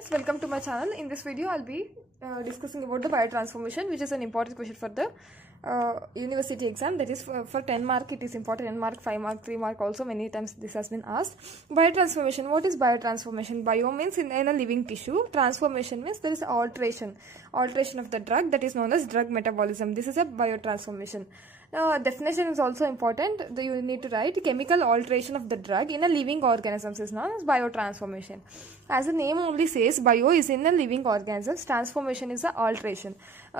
Guys, welcome to my channel. In this video I'll be discussing about the biotransformation, which is an important question for the university exam. That is for 10 mark it is important, 10 mark, 5 mark, 3 mark also. Many times this has been asked. Biotransformation. What is biotransformation? Bio means in a living tissue. Transformation means there is alteration of the drug, that is known as drug metabolism. This is a biotransformation. Definition is also important. You need to write chemical alteration of the drug in a living organisms is known as biotransformation. As the name only says, bio is in a living organisms, transformation is a alteration.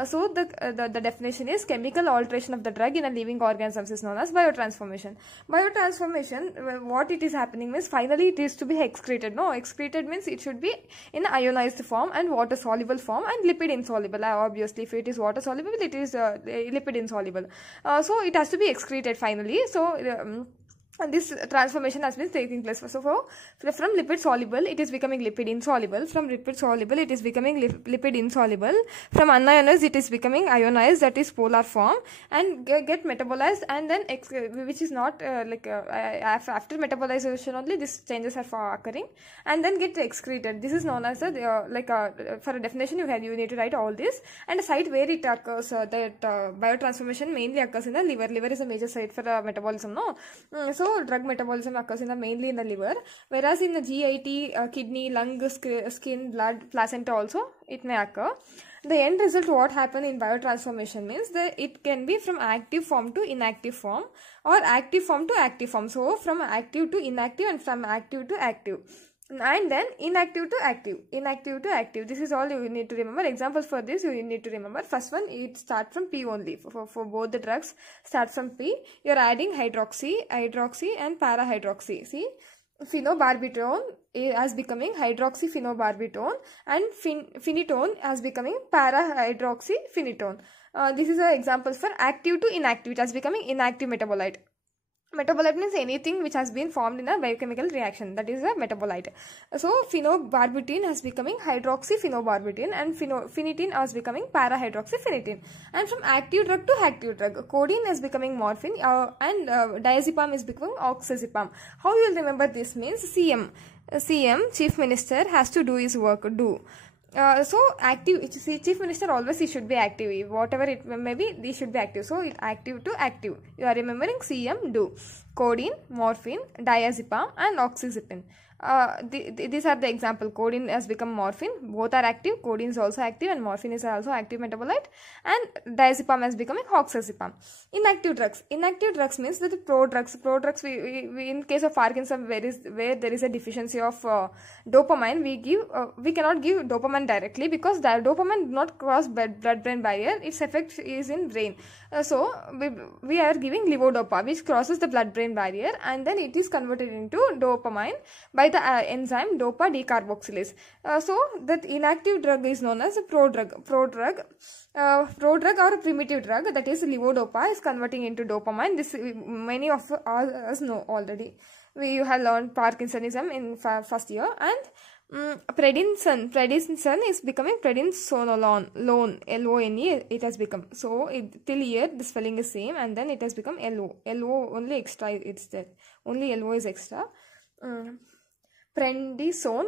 So the definition is chemical alteration of the drug in a living organisms is known as biotransformation. Biotransformation, what it is happening means finally it is to be excreted. No, excreted means it should be in ionized form and water soluble form and lipid insoluble. Obviously if it is water soluble it is lipid insoluble. So it has to be excreted finally. So this transformation has been taking place. So from lipid soluble it is becoming lipid insoluble. From lipid soluble it is becoming lipid insoluble. From unionized it is becoming ionized, that is polar form, and get metabolized, and then which is not after metabolization only these changes are occurring, and then get excreted. This is known as for a definition you need to write all this, and a site where it occurs, that biotransformation mainly occurs in the liver. Liver is a major site for metabolism. So drug metabolism occurs mainly in the liver, whereas in the GIT, kidney, lung, skin, blood, placenta also it may occur. The end result what happen in biotransformation means that it can be from active form to inactive form, or active form to active form. So from active to inactive and from active to active, and then inactive to active. This is all you need to remember. Examples for this you need to remember. First one, it starts from P only. For both the drugs start from P. You are adding hydroxy and parahydroxy. See, phenobarbital as becoming hydroxyphenobarbital, and phenetone as becoming parahydroxyphenetone. This is an example for active to inactive. It has becoming inactive metabolite. Metabolite means anything which has been formed in a biochemical reaction, that is a metabolite. So phenobarbital has becoming hydroxyphenobarbital, and phenetine has becoming parahydroxyphenetine. And from active drug to active drug, codeine is becoming morphine, and diazepam is becoming oxazepam. How you will remember this means CM, Chief Minister, has to do his work. So active, Chief Minister always he should be active, whatever it may be, they should be active. So it active to active, you are remembering CM, do, codeine, morphine, diazepam and oxazepam. These are the example. Codeine has become morphine, both are active. Codeine is also active and morphine is also active metabolite, and diazepam has becoming oxazepam. Inactive drugs means that the prodrugs, we in case of Parkinson, where there is a deficiency of dopamine, we cannot give dopamine directly, because the dopamine do not cross blood-brain barrier. Its effect is in brain. So we are giving levodopa, which crosses the blood-brain barrier, and then it is converted into dopamine by the enzyme dopa decarboxylase. So that inactive drug is known as a prodrug. Prodrug or a primitive drug, that is levodopa, is converting into dopamine. This many of us know already. We have learned Parkinsonism in first year. And prednisone is becoming prednisolone, LONE it has become. So till here the spelling is same, and then it has become LO only extra, it's there, only LO is extra. Prednisone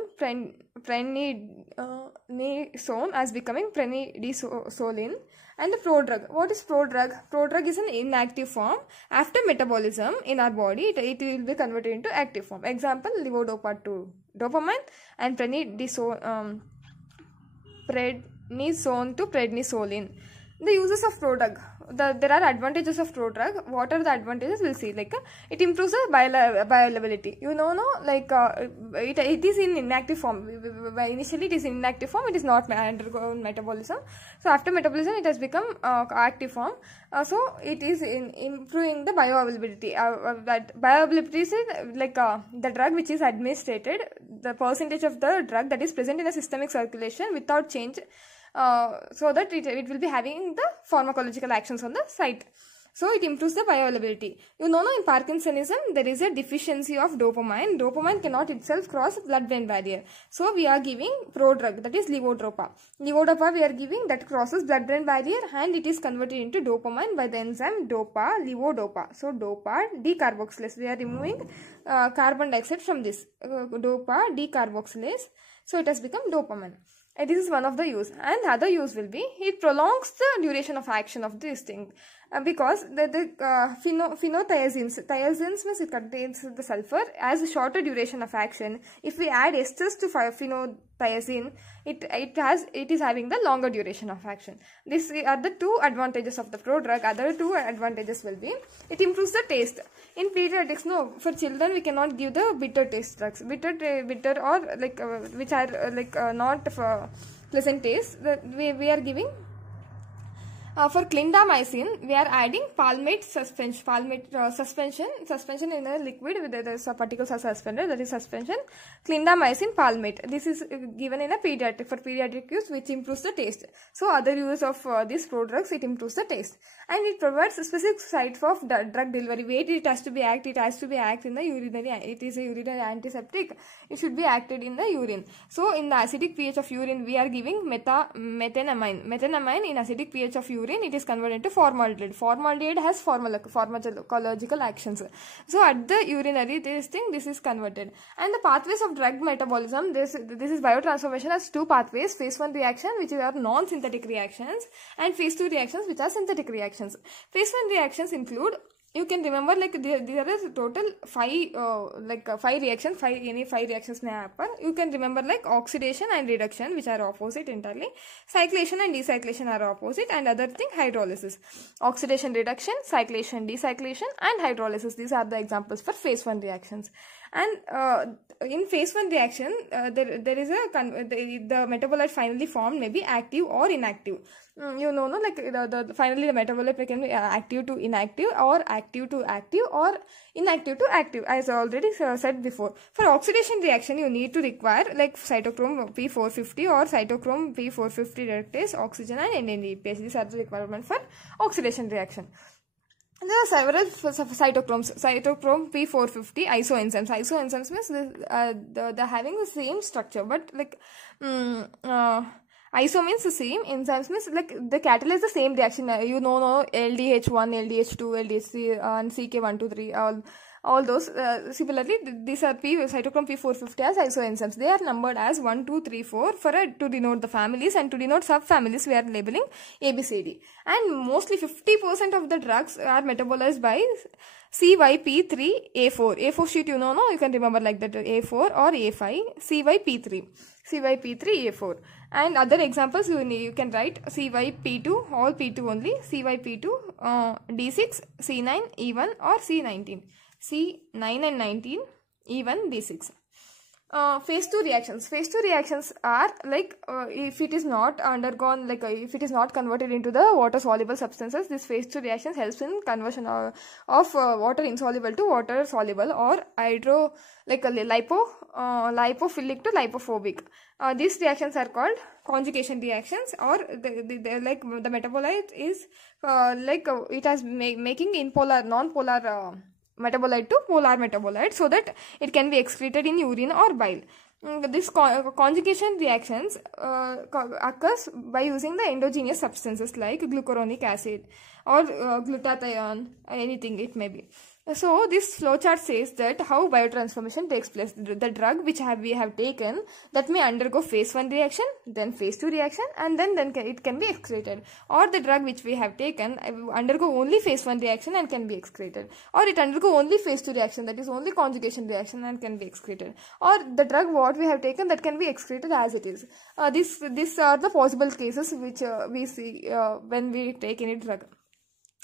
as becoming prednisolone. And the prodrug. What is prodrug? Prodrug is an inactive form. After metabolism in our body, it will be converted into active form. Example, levodopa to dopamine, and prednisone to prednisolone. The uses of prodrug. There are advantages of prodrug. What are the advantages? We'll see. It improves the bioavailability. It is in inactive form. Initially it is in inactive form. It is not undergone metabolism. So after metabolism it has become active form. So it is improving the bioavailability. That bioavailability is the drug which is administered, the percentage of the drug that is present in the systemic circulation without change. So that it will be having the pharmacological actions on the site. So it improves the bioavailability. In Parkinsonism there is a deficiency of dopamine. Dopamine cannot itself cross blood-brain barrier. So we are giving prodrug, that is levodopa. Levodopa we are giving, that crosses blood-brain barrier, and it is converted into dopamine by the enzyme dopa, levodopa. So dopa decarboxylase. We are removing carbon dioxide from this. Dopa decarboxylase. So it has become dopamine. And this is one of the use. And the other use will be, it prolongs the duration of action of this thing. Because phenothiazines, thiazines means it contains the sulfur, has a shorter duration of action. If we add esters to phenothiazine, it is having the longer duration of action. These are the two advantages of the prodrug. Other two advantages will be, it improves the taste. In pediatrics, no, for children we cannot give the bitter taste drugs. Bitter or like which are not for pleasant taste. We are giving. For clindamycin, we are adding palmate suspension in a liquid with the particles are suspended, that is suspension, clindamycin palmate. This is given in a for pediatric use, which improves the taste. So other use of these prodrugs, it improves the taste. And it provides specific sites of drug delivery. Where it has to be acted in the urinary, it is a urinary antiseptic, it should be acted in the urine. So in the acidic pH of urine, we are giving methenamine. Methenamine in acidic pH of urine, it is converted into formaldehyde. Formaldehyde has pharmacological actions. So at the urinary, this is converted. And the pathways of drug metabolism, this is biotransformation has two pathways: phase 1 reaction, which are non-synthetic reactions, and phase 2 reactions, which are synthetic reactions. Phase 1 reactions include, you can remember, like there are total 5 reactions, any 5 reactions may happen. You can remember like oxidation and reduction, which are opposite entirely. Cyclation and decyclation are opposite, and other thing, hydrolysis. Oxidation, reduction, cyclation, decyclation, and hydrolysis. These are the examples for phase 1 reactions. And in phase 1 reaction, there is the metabolite finally formed may be active or inactive. Finally the metabolite can be active to inactive, or active to active, or inactive to active, as I already said before. For oxidation reaction, you need to require like cytochrome P450 or cytochrome P450 reductase, oxygen, and NADPH. These are the requirement for oxidation reaction. There are several cytochromes. Cytochrome P450 isoenzymes. Isoenzymes means they're having the same structure, but like iso means the same, enzymes means like the catalyze the same reaction. LDH1, LDH2, LDH3, and CK123, all those. Similarly, these are cytochrome P450 as isoenzymes. They are numbered as 1, 2, 3, 4 to denote the families, and to denote subfamilies we are labeling ABCD. And mostly 50% of the drugs are metabolized by CYP3A4. A4 sheet you can remember like that, A4 or A5, CYP3A4. And other examples you can write CYP2, all P2 only, CYP2, D6, C9, E1, or C19. C9 and 19, E1, D6. Phase 2 reactions. Phase 2 reactions are like if it is not undergone, like if it is not converted into the water soluble substances, this phase 2 reactions helps in conversion of water insoluble to water soluble, or lipophilic to lipophobic. These reactions are called conjugation reactions, or the metabolite is it has making non-polar metabolite to polar metabolite, so that it can be excreted in urine or bile. This conjugation reactions occurs by using the endogenous substances like glucuronic acid or glutathione, anything it may be. So this flowchart says that how biotransformation takes place. The drug which we have taken, that may undergo phase 1 reaction, then phase 2 reaction, and then it can be excreted. Or the drug which we have taken undergo only phase 1 reaction and can be excreted. Or it undergo only phase 2 reaction, that is only conjugation reaction, and can be excreted. Or the drug what we have taken, that can be excreted as it is. These are the possible cases which we see when we take any drug.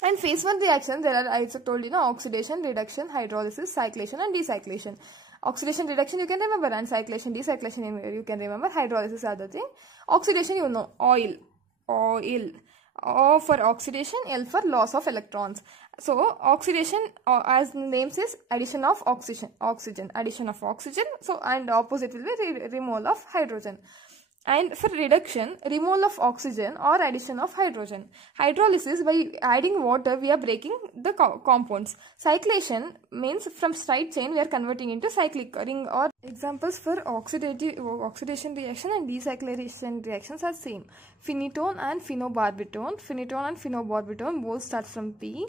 And phase 1 reaction, there are, I told oxidation, reduction, hydrolysis, cyclation, and decyclation. Oxidation, reduction you can remember, and cyclation, decyclation you can remember. Hydrolysis other thing. Oxidation oil. O for oxidation, L for loss of electrons. So oxidation, as the name says, addition of oxygen, addition of oxygen. So and opposite will be removal of hydrogen. And for reduction, removal of oxygen or addition of hydrogen. Hydrolysis, by adding water we are breaking the compounds. Cyclation means from straight chain we are converting into cyclic ring. Or examples for oxidation reaction and decyclation reactions are same. Phenetone and phenobarbital. Phenetone and phenobarbital both start from P,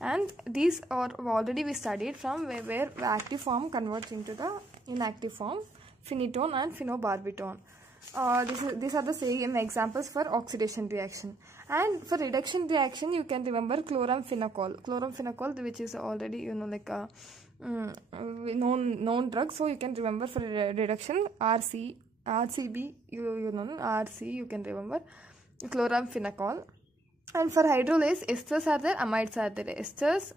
and these are already we studied from where active form converts into the inactive form. phenetone and phenobarbitone. These are the same examples for oxidation reaction. And for reduction reaction, you can remember chloramphenicol. Chloramphenicol, which is already like a known drug. So you can remember for reduction RCB. You know RC. You can remember chloramphenicol. And for hydrolase, esters are there, amides are there. Esters,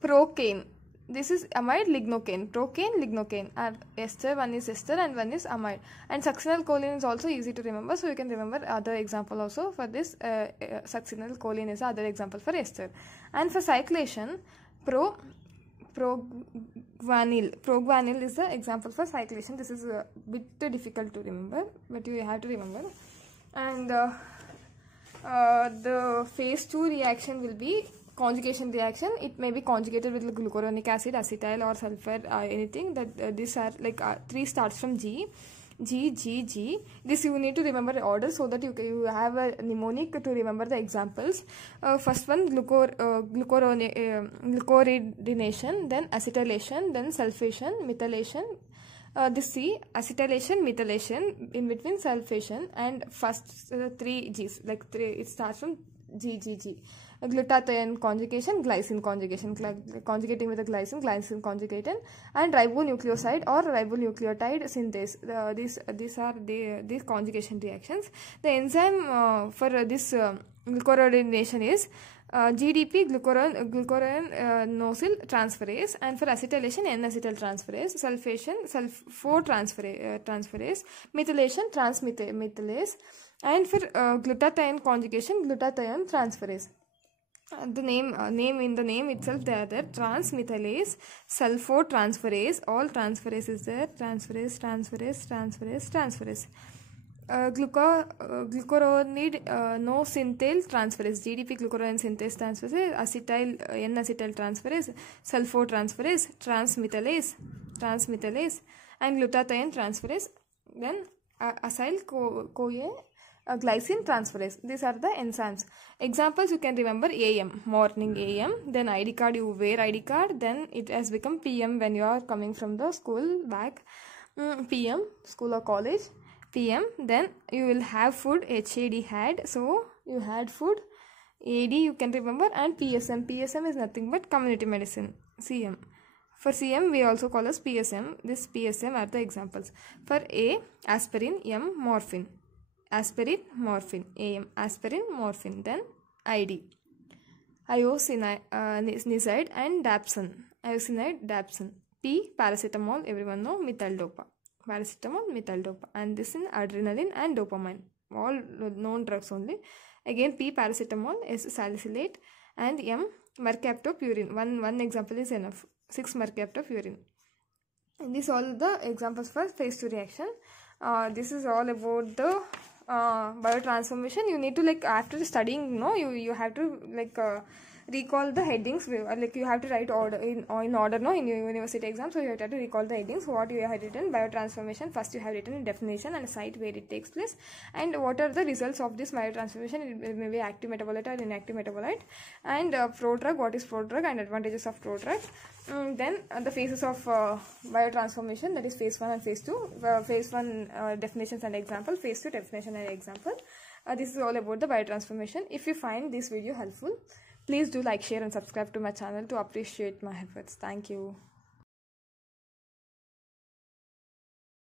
procane. This is amide, lignocaine. Procane, lignocaine. Ester, one is ester and one is amide. And succinylcholine is also easy to remember. So you can remember other example also for this. Succinylcholine is other example for ester. And for cyclation, Proguanyl is the example for cyclation. This is a bit difficult to remember, but you have to remember. And the phase 2 reaction will be conjugation reaction. It may be conjugated with glucuronic acid, acetyl or sulfur, anything that these are like 3 starts from G. This you need to remember order so that you have a mnemonic to remember the examples. First one glucuronidation, then acetylation, then sulfation, methylation. This C, acetylation, methylation, in between sulfation, and first 3 G's, like 3, it starts from G. Glutathione conjugation, glycine conjugation, conjugating with the glycine conjugating, and ribonucleoside or ribonucleotide synthase. These are these conjugation reactions. The enzyme for this glucuronidation is GDP glucuranosyl transferase, and for acetylation N-acetyl transferase, sulfation sulfotransferase, methylation transmethylase, and for glutathione conjugation glutathione transferase. The name in the name itself they are there. Transmethylase, sulfotransferase, all transferase is there. Transferase. Glucuronidinosynthyl transferase, GDP glucuronide synthase transferase, acetyl N-acetyl transferase, sulfotransferase, transmethylase, and glutathione transferase. Then acyl-CoA glycine transferase. These are the enzymes. Examples you can remember: AM, morning AM, then ID card, you wear ID card, then it has become PM when you are coming from the school back. PM, school or college, PM, then you will have food, HAD had, so you had food. AD you can remember, and PSM is nothing but community medicine. CM, for CM we also call as PSM. This PSM are the examples. For A, aspirin, M, morphine. Aspirin, morphine, AM, aspirin, morphine. Then ID, iosinide and dapsone, P, paracetamol, everyone know, methyl dopa, and this in adrenaline and dopamine, all known drugs only. Again P, paracetamol, is salicylate, and M, mercaptopurine. One example is enough, 6-mercaptopurine. These all the examples for phase 2 reaction. This is all about the biotransformation. You need to, like, after studying, you have to recall the headings. Like, you have to write order in order, in your university exam. So you have to recall the headings. What you have written: biotransformation. First you have written definition and a site where it takes place, and what are the results of this biotransformation. It may be active metabolite or inactive metabolite, and prodrug. What is prodrug and advantages of prodrug. Then the phases of biotransformation, that is phase 1 and phase 2. Phase 1 definitions and example, phase 2 definition and example. This is all about the biotransformation. If you find this video helpful, please do like, share and subscribe to my channel to appreciate my efforts. Thank you.